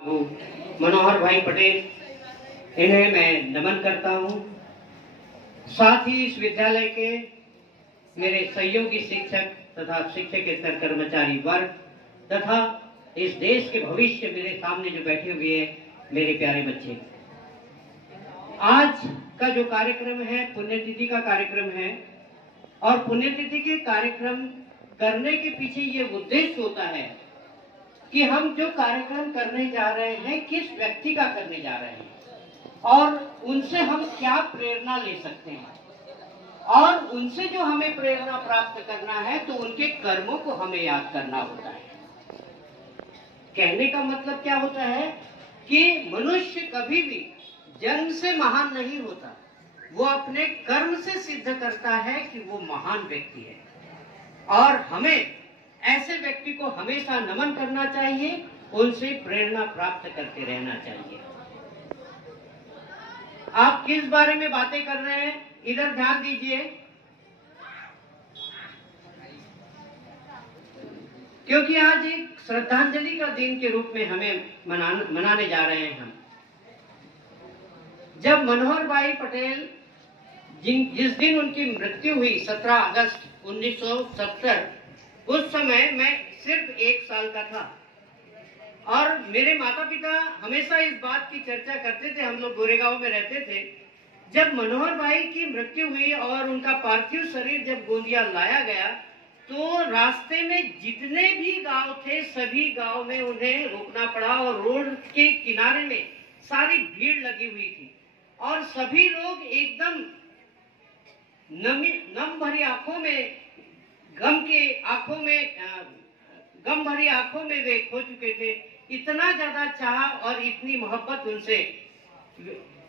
मनोहर भाई पटेल, इन्हें मैं नमन करता हूँ। साथ ही इस विद्यालय के मेरे सहयोगी शिक्षक तथा शिक्षकेतर कर्मचारी वर्ग तथा इस देश के भविष्य मेरे सामने जो बैठे हुए हैं मेरे प्यारे बच्चे, आज का जो कार्यक्रम है पुण्यतिथि का कार्यक्रम है और पुण्यतिथि के कार्यक्रम करने के पीछे ये उद्देश्य होता है कि हम जो कार्यक्रम करने जा रहे हैं किस व्यक्ति का करने जा रहे हैं और उनसे हम क्या प्रेरणा ले सकते हैं और उनसे जो हमें प्रेरणा प्राप्त करना है तो उनके कर्मों को हमें याद करना होता है। कहने का मतलब क्या होता है कि मनुष्य कभी भी जन्म से महान नहीं होता, वो अपने कर्म से सिद्ध करता है कि वो महान व्यक्ति है और हमें ऐसे व्यक्ति को हमेशा नमन करना चाहिए, उनसे प्रेरणा प्राप्त करते रहना चाहिए। आप किस बारे में बातें कर रहे हैं, इधर ध्यान दीजिए, क्योंकि आज एक श्रद्धांजलि का दिन के रूप में हमें मनाने जा रहे हैं हम। जब मनोहर भाई पटेल जिस दिन उनकी मृत्यु हुई 17 अगस्त 1970, उस समय मैं सिर्फ 1 साल का था और मेरे माता पिता हमेशा इस बात की चर्चा करते थे। हम लोग गोरेगांव में रहते थे। जब मनोहर भाई की मृत्यु हुई और उनका पार्थिव शरीर जब गोंदिया लाया गया तो रास्ते में जितने भी गांव थे सभी गांव में उन्हें रुकना पड़ा और रोड के किनारे में सारी भीड़ लगी हुई थी और सभी लोग एकदम नम भरी आंखों में गम भरी आंखों में वे खो चुके थे। इतना ज्यादा चाह और इतनी मोहब्बत उनसे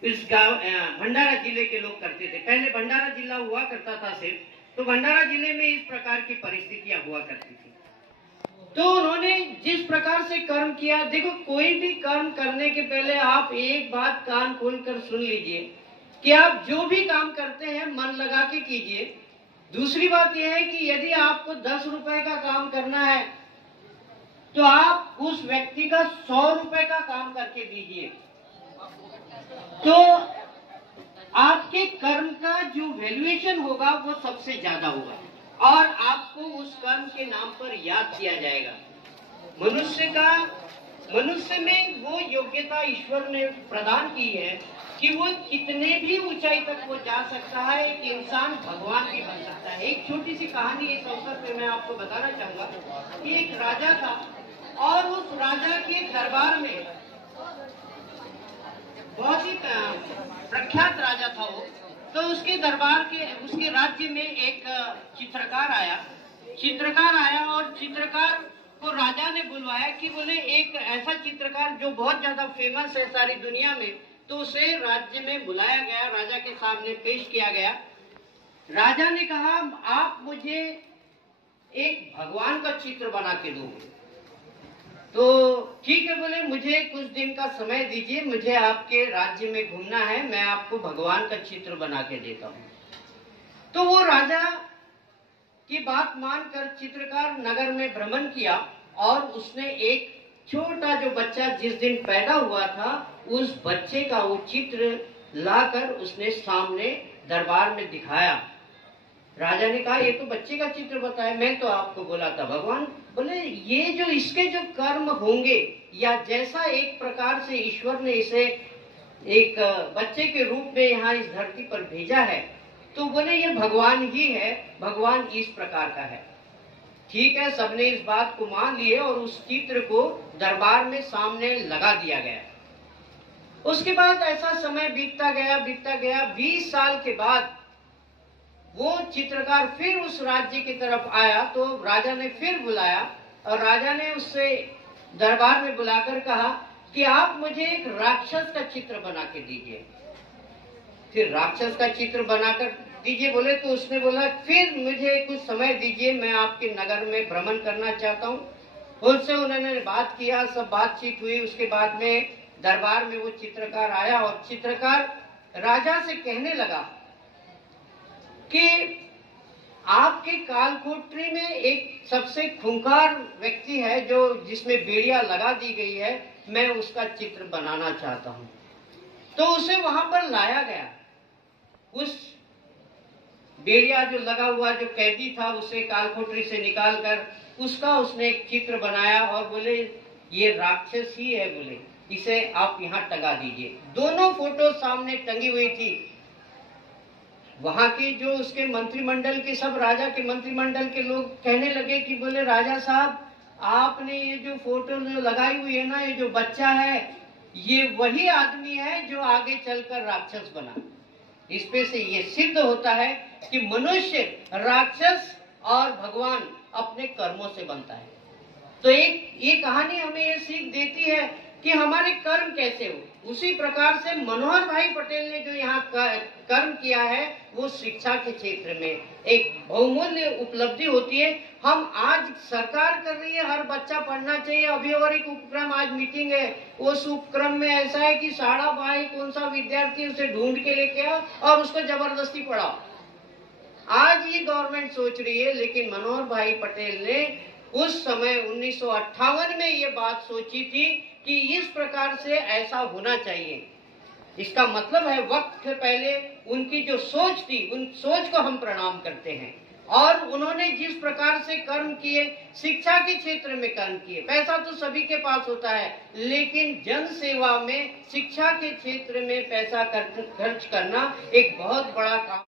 इस गांव भंडारा जिले के लोग करते थे। पहले भंडारा जिला हुआ करता था सिर्फ, तो भंडारा जिले में इस प्रकार की परिस्थितियां हुआ करती थी। तो उन्होंने जिस प्रकार से कर्म किया, देखो कोई भी कर्म करने के पहले आप एक बात कान खोलकर सुन लीजिए कि आप जो भी काम करते हैं मन लगा के कीजिए। दूसरी बात यह है कि यदि आपको 10 रुपए का काम करना है तो आप उस व्यक्ति का 100 रुपए का काम करके दीजिए, तो आपके कर्म का जो वैल्यूएशन होगा वो सबसे ज्यादा होगा और आपको उस कर्म के नाम पर याद किया जाएगा। मनुष्य में वो योग्यता ईश्वर ने प्रदान की है कि वो कितने भी ऊंचाई तक वो जा सकता है। एक इंसान भगवान भी बन सकता है। एक छोटी सी कहानी इस अवसर पे मैं आपको बताना चाहूंगा कि एक राजा था और उस राजा के दरबार में बहुत ही प्रख्यात राजा था वो, तो उसके दरबार के उसके राज्य में एक चित्रकार आया और चित्रकार को राजा ने बुलवाया कि बोले एक ऐसा चित्रकार जो बहुत ज्यादा फेमस है सारी दुनिया में, तो उसे राज्य में बुलाया गया, राजा के सामने पेश किया गया। राजा ने कहा आप मुझे एक भगवान का चित्र बना के दो। तो ठीक है, बोले मुझे कुछ दिन का समय दीजिए, मुझे आपके राज्य में घूमना है, मैं आपको भगवान का चित्र बना के देता हूँ। तो वो राजा की बात मानकर चित्रकार नगर में भ्रमण किया और उसने एक छोटा जो बच्चा जिस दिन पैदा हुआ था उस बच्चे का वो चित्र लाकर उसने सामने दरबार में दिखाया। राजा ने कहा ये तो बच्चे का चित्र बताया, मैं तो आपको बोला था भगवान। बोले ये जो इसके जो कर्म होंगे या जैसा एक प्रकार से ईश्वर ने इसे एक बच्चे के रूप में यहाँ इस धरती पर भेजा है, तो बोले ये भगवान ही है, भगवान इस प्रकार का है। ठीक है, सबने इस बात को मान लिए और उस चित्र को दरबार में सामने लगा दिया गया। उसके बाद ऐसा समय बीतता गया। 20 साल के बाद वो चित्रकार फिर उस राज्य की तरफ आया तो राजा ने फिर बुलाया और राजा ने उससे दरबार में बुलाकर कहा कि आप मुझे एक राक्षस का चित्र बना के दीजिए। फिर राक्षस का चित्र बनाकर दीजिए बोले, तो उसने बोला फिर मुझे कुछ समय दीजिए, मैं आपके नगर में भ्रमण करना चाहता हूँ। उनसे उन्होंने बात किया, सब बातचीत हुई। उसके बाद में दरबार में वो चित्रकार आया और चित्रकार राजा से कहने लगा कि आपके कालकोठरी में एक सबसे खूंखार व्यक्ति है जो जिसमें बेड़ियां लगा दी गई है, मैं उसका चित्र बनाना चाहता हूं। तो उसे वहां पर लाया गया। उस बेड़िया जो लगा हुआ जो कैदी था उसे कालकोठरी से निकालकर उसका उसने एक चित्र बनाया और बोले ये राक्षस ही है, बोले इसे आप यहाँ टंगा दीजिए। दोनों फोटो सामने टंगी हुई थी। वहां के जो उसके मंत्रिमंडल के सब राजा के मंत्रिमंडल के लोग कहने लगे कि बोले राजा साहब आपने ये जो फोटो जो लगाई हुई है ना, ये जो बच्चा है ये वही आदमी है जो आगे चलकर राक्षस बना। इस पे से ये सिद्ध होता है कि मनुष्य राक्षस और भगवान अपने कर्मों से बनता है। तो एक ये कहानी हमें ये सीख देती है कि हमारे कर्म कैसे हो। उसी प्रकार से मनोहर भाई पटेल ने जो यहाँ कर्म किया है वो शिक्षा के क्षेत्र में एक बहुमूल्य उपलब्धि होती है। हम आज सरकार कर रही है हर बच्चा पढ़ना चाहिए। अभी और एक उपक्रम आज मीटिंग है, उस उपक्रम में ऐसा है कि साड़ा भाई कौन सा विद्यार्थी उसे ढूंढ के लेके आओ और उसको जबरदस्ती पढ़ाओ। आज ये गवर्नमेंट सोच रही है, लेकिन मनोहर भाई पटेल ने उस समय 1958 में ये बात सोची थी कि इस प्रकार से ऐसा होना चाहिए। इसका मतलब है वक्त से पहले उनकी जो सोच थी उन सोच को हम प्रणाम करते हैं। और उन्होंने जिस प्रकार से कर्म किए, शिक्षा के क्षेत्र में कर्म किए। पैसा तो सभी के पास होता है, लेकिन जन सेवा में शिक्षा के क्षेत्र में पैसा खर्च करना एक बहुत बड़ा काम